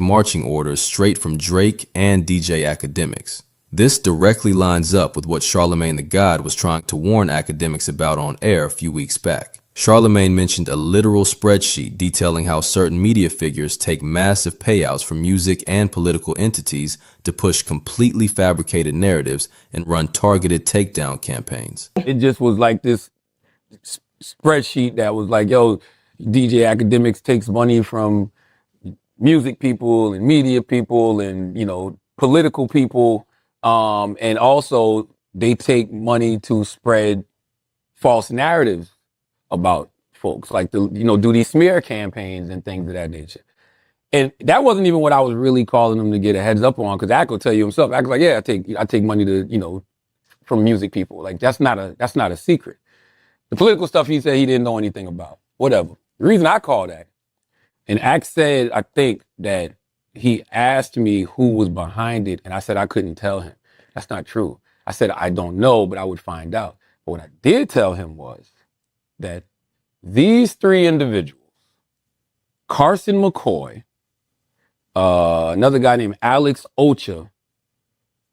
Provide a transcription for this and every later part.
marching orders straight from Drake and DJ Akademiks. This directly lines up with what Charlemagne the God was trying to warn Akademiks about on air a few weeks back. Charlemagne mentioned a literal spreadsheet detailing how certain media figures take massive payouts from music and political entities to push completely fabricated narratives and run targeted takedown campaigns. It just was like this spreadsheet that was like, yo, DJ Akademiks takes money from music people and media people and, political people. And also they take money to spread false narratives about folks, like do these smear campaigns and things of that nature. And that wasn't even what I was really calling them to get a heads up on, because Ak will tell you himself. Ak was like, yeah, I take money to, from music people. Like that's not a secret. The political stuff he said he didn't know anything about. Whatever. The reason I called that, and Ak said, I think that he asked me who was behind it, and I said I couldn't tell him. That's not true. I said I don't know, but I would find out. But what I did tell him was that these three individuals, Carson McCoy, another guy named Alex Ocha,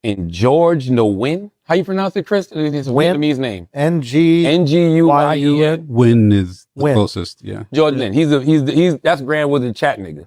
and George Nguyen. How you pronounce it, Chris? It's a Vietnamese name. Nguyen. Win is the closest, yeah. George Nguyen. That's Grand Wizard chat nigga.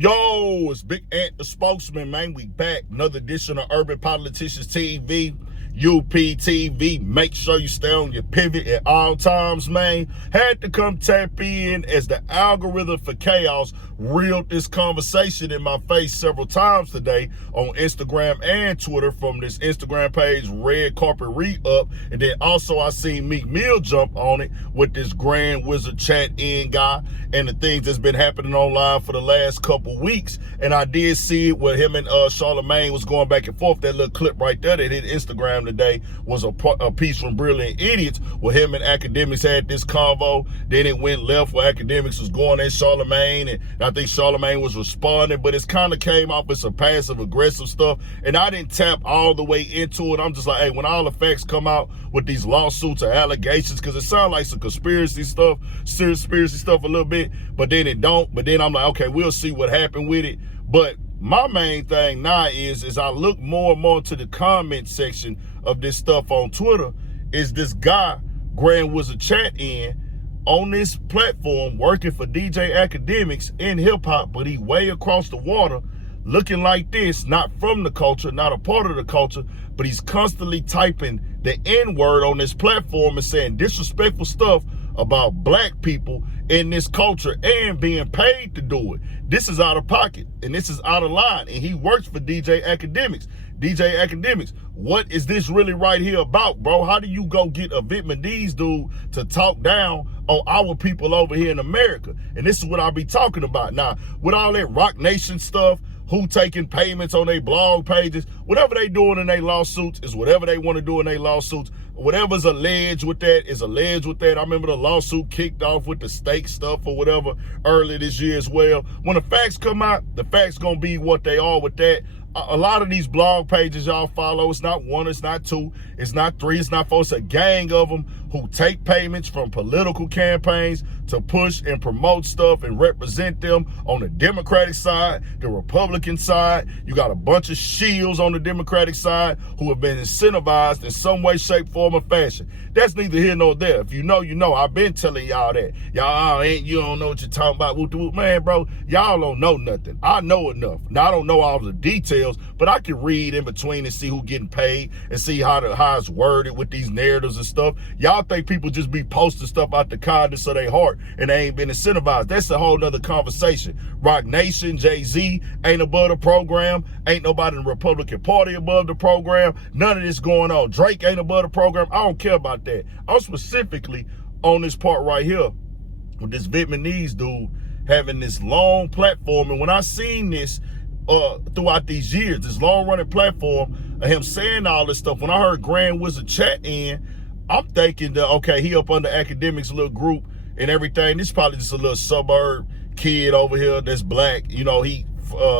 Yo, it's Big Ant the spokesman, man. We back. Another edition of Urban Politicians TV. UPTV, make sure you stay on your pivot at all times, man. Had to come tap in as the algorithm for chaos reeled this conversation in my face several times today on Instagram and Twitter from this Instagram page, Red Carpet Re-Up. And then also I seen Meek Mill jump on it with this Grand Wizard chat in guy and the things that's been happening online for the last couple weeks. And I did see it where him and Charlemagne was going back and forth. That little clip right there that hit Instagram today was a piece from Brilliant Idiots where him and Akademiks had this convo. Then it went left where Akademiks was going at Charlemagne, and I think Charlemagne was responding, but it's kind of came off as some passive aggressive stuff. And I didn't tap all the way into it. I'm just like, hey, when all the facts come out with these lawsuits or allegations, because it sounds like some conspiracy stuff a little bit, but then it don't. But then I'm like, okay, we'll see what happened with it. But my main thing now is I look more and more to the comment section of this stuff on Twitter, is this guy, Grand Wizard Chat in, on this platform working for DJ Akademiks in hip hop, but he way across the water looking like this, not from the culture, not a part of the culture, but he's constantly typing the N-word on this platform and saying disrespectful stuff about black people in this culture and being paid to do it. This is out of pocket and this is out of line, and he works for DJ Akademiks. DJ Akademiks, what is this really right here about, bro? How do you go get a Vietnamese dude to talk down on our people over here in America? And this is what I'll be talking about. Now, with all that Rock Nation stuff, who taking payments on their blog pages, whatever they doing in their lawsuits is whatever they want to do in their lawsuits. Whatever's alleged with that is alleged with that. I remember the lawsuit kicked off with the steak stuff or whatever earlier this year as well. When the facts come out, the facts gonna be what they are with that. A lot of these blog pages y'all follow, it's not one, it's not two, it's not three, it's not four, it's a gang of them who take payments from political campaigns to push and promote stuff and represent them on the Democratic side, the Republican side. You got a bunch of shields on the Democratic side who have been incentivized in some way, shape, form, or fashion. That's neither here nor there. If you know, you know. I've been telling y'all that. Y'all you don't know what you're talking about. Man, bro, y'all don't know nothing. I know enough. Now, I don't know all the details, but I can read in between and see who getting paid and see how it's worded with these narratives and stuff. Y'all think people just be posting stuff out the kindness of their heart and they ain't been incentivized. That's a whole nother conversation. Rock Nation, Jay-Z ain't above the program. Ain't nobody in the Republican Party above the program. None of this going on. Drake ain't above the program. I don't care about that. I'm specifically on this part right here with this Vietnamese dude having this long platform. And when I seen this throughout these years, this long running platform of him saying all this stuff, when I heard Grand Wizard chat in, I'm thinking that, okay, he up under Akademiks' little group and everything. This is probably just a little suburb kid over here that's black. You know, he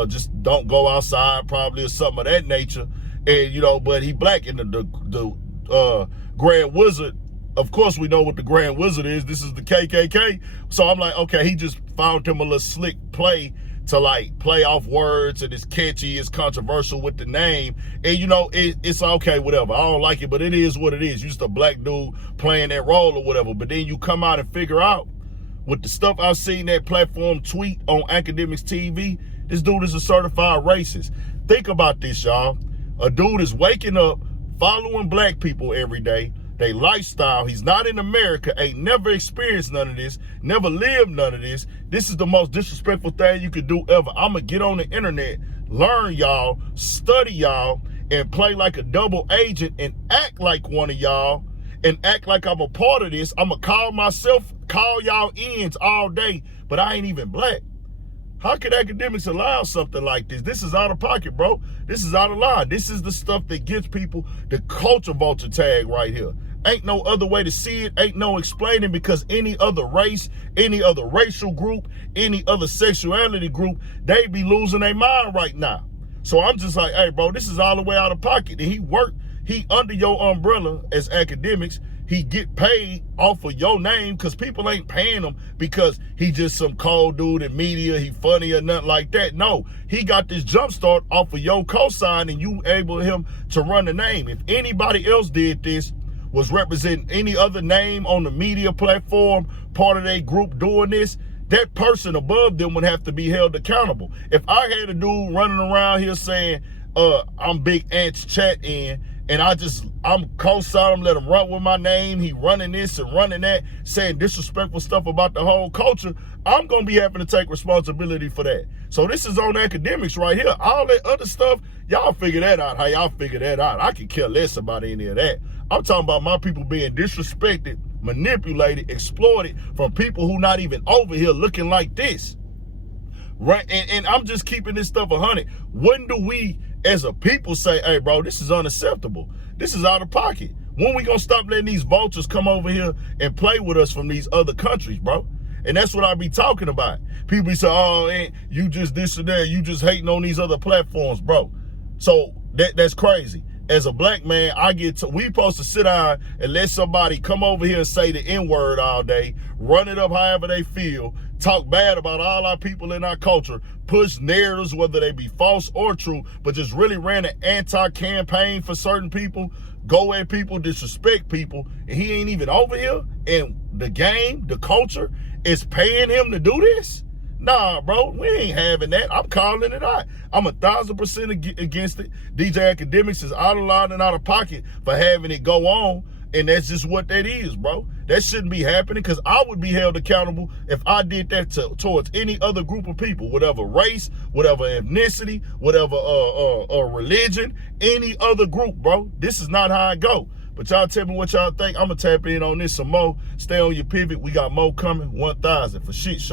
just don't go outside probably or something of that nature. And, you know, but he black. And the Grand Wizard, of course we know what the Grand Wizard is. This is the KKK. So I'm like, okay, he just found him a little slick play to like play off words and it's catchy, it's controversial with the name. And you know, it's okay, whatever. I don't like it, but it is what it is. You're just a black dude playing that role or whatever. But then you come out and figure out with the stuff I've seen that platform tweet on Akademiks TV, this dude is a certified racist. Think about this, y'all. A dude is waking up, following black people every day, they lifestyle. He's not in America, ain't never experienced none of this, never lived none of this. This is the most disrespectful thing you could do ever. I'm going to get on the internet, learn y'all, study y'all, and play like a double agent and act like one of y'all and act like I'm a part of this. I'm going to call y'all ends all day, but I ain't even black. How could Akademiks allow something like this? This is out of pocket, bro. This is out of line. This is the stuff that gives people the culture vulture tag right here. Ain't no other way to see it. Ain't no explaining, because any other race, any other racial group, any other sexuality group, they be losing their mind right now. So I'm just like, hey, bro, this is all the way out of pocket. And he under your umbrella as Akademiks. He get paid off of your name, because people ain't paying him because he just some cold dude in media, he funny or nothing like that. No, he got this jump start off of your cosign, and you able him to run the name. If anybody else did this, was representing any other name on the media platform, part of their group doing this, that person above them would have to be held accountable. If I had a dude running around here saying, I'm Big Ant's chat in, and I'm co-signing him, let him run with my name, he running this and running that, saying disrespectful stuff about the whole culture, I'm going to be having to take responsibility for that. So this is on Akademiks right here. All that other stuff, y'all figure that out, how y'all figure that out. I could care less about any of that. I'm talking about my people being disrespected, manipulated, exploited from people who not even over here looking like this. Right? And I'm just keeping this stuff 100. When do we as a people say, hey, bro, this is unacceptable? This is out of pocket. When we gonna stop letting these vultures come over here and play with us from these other countries, bro? And that's what I be talking about. People be saying, oh, ain't you just this or that, you just hating on these other platforms, bro. So that's crazy. As a black man, we supposed to sit down and let somebody come over here and say the N-word all day, run it up however they feel, talk bad about all our people in our culture, push narratives, whether they be false or true, but just really ran an anti-campaign for certain people, go at people, disrespect people, and he ain't even over here, and the game, the culture, is paying him to do this? Nah, bro, we ain't having that. I'm calling it out. I'm 1,000% against it. DJ Akademiks is out of line and out of pocket for having it go on, and that's just what that is, bro. That shouldn't be happening, because I would be held accountable if I did that towards any other group of people, whatever race, whatever ethnicity, whatever religion, any other group, bro. This is not how I go. But y'all tell me what y'all think. I'm going to tap in on this some more. Stay on your pivot. We got more coming. 1,000 for shit show.